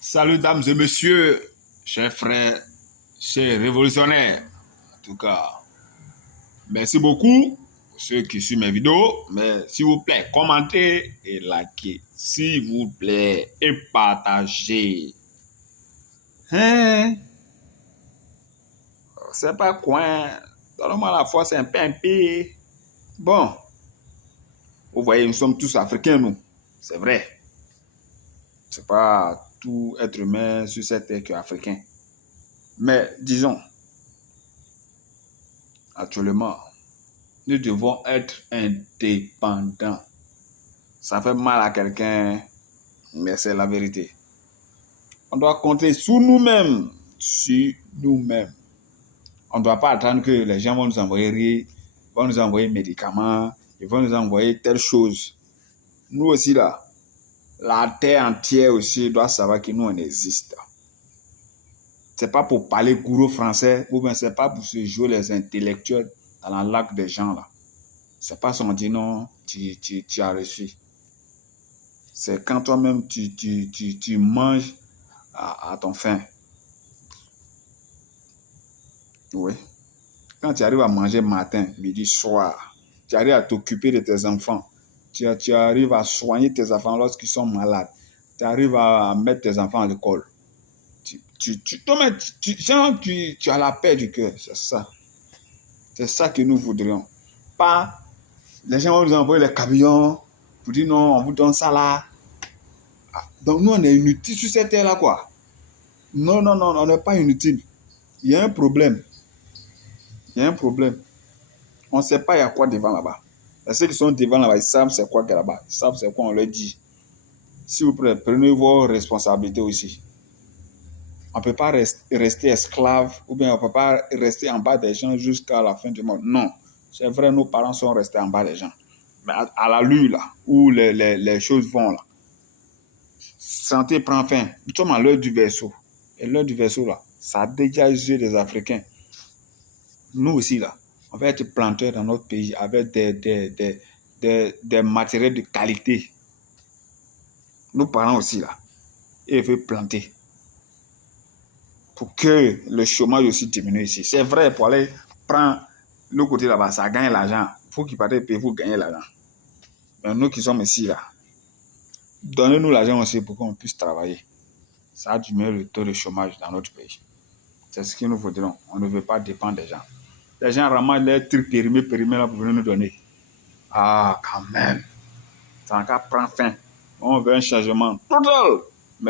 Salut dames et messieurs, chers frères, chers révolutionnaires. En tout cas, merci beaucoup pour ceux qui suivent mes vidéos. Mais s'il vous plaît, commentez et likez. S'il vous plaît, et partagez. Hein? C'est pas quoi. Donne-moi la force un peu. Bon, vous voyez, nous sommes tous africains, nous. C'est vrai. C'est pas tout être humain sur cette terre qui est africain. Mais disons, actuellement, nous devons être indépendants. Ça fait mal à quelqu'un, mais c'est la vérité. On doit compter sur nous-mêmes. Sur nous-mêmes. On ne doit pas attendre que les gens vont nous envoyer rire, vont nous envoyer médicaments, ils vont nous envoyer telle chose. Nous aussi là, la terre entière aussi doit savoir que nous on existe. C'est pas pour parler gourou français, ou bien c'est pas pour se jouer les intellectuels dans la lac des gens là. C'est pas si on dit non, tu as reçu. C'est quand toi-même tu manges à ton faim. Oui. Quand tu arrives à manger matin, midi, soir, tu arrives à t'occuper de tes enfants. Tu arrives à soigner tes enfants lorsqu'ils sont malades. Tu arrives à mettre tes enfants à l'école. Tu as la paix du cœur. C'est ça. C'est ça que nous voudrions. Pas, les gens vont nous envoyer les camions pour dire non, on vous donne ça là. Donc nous, on est inutile sur cette terre-là, quoi. Non, on n'est pas inutile. Il y a un problème. Il y a un problème. On ne sait pas il y a quoi devant là-bas. Et ceux qui sont devant là-bas, ils savent c'est quoi qu'il y a là-bas. Ils savent c'est quoi on leur dit. S'il vous plaît, prenez vos responsabilités aussi. On ne peut pas rester esclave ou bien on ne peut pas rester en bas des gens jusqu'à la fin du monde. Non. C'est vrai, nos parents sont restés en bas des gens. Mais à la lue, là, où les choses vont, là, santé prend fin. Nous sommes à l'heure du verseau. Et l'heure du verseau, là, ça a déjà les yeux des Africains. Nous aussi, là, on va être planteurs dans notre pays avec des matériels de qualité. Nos parents aussi, là, ils veulent planter pour que le chômage aussi diminue ici. C'est vrai, pour aller prendre le côté là-bas, ça gagne l'argent. Il faut qu'ils partent payer pour gagner l'argent. Mais nous qui sommes ici, là, donnez-nous l'argent aussi pour qu'on puisse travailler. Ça a diminué le taux de chômage dans notre pays. C'est ce que nous voudrons. On ne veut pas dépendre des gens. Les gens ramassent les trucs périmés là pour venir nous donner. Ah, quand même. Ça n'a qu'à prendre fin. On veut un changement total.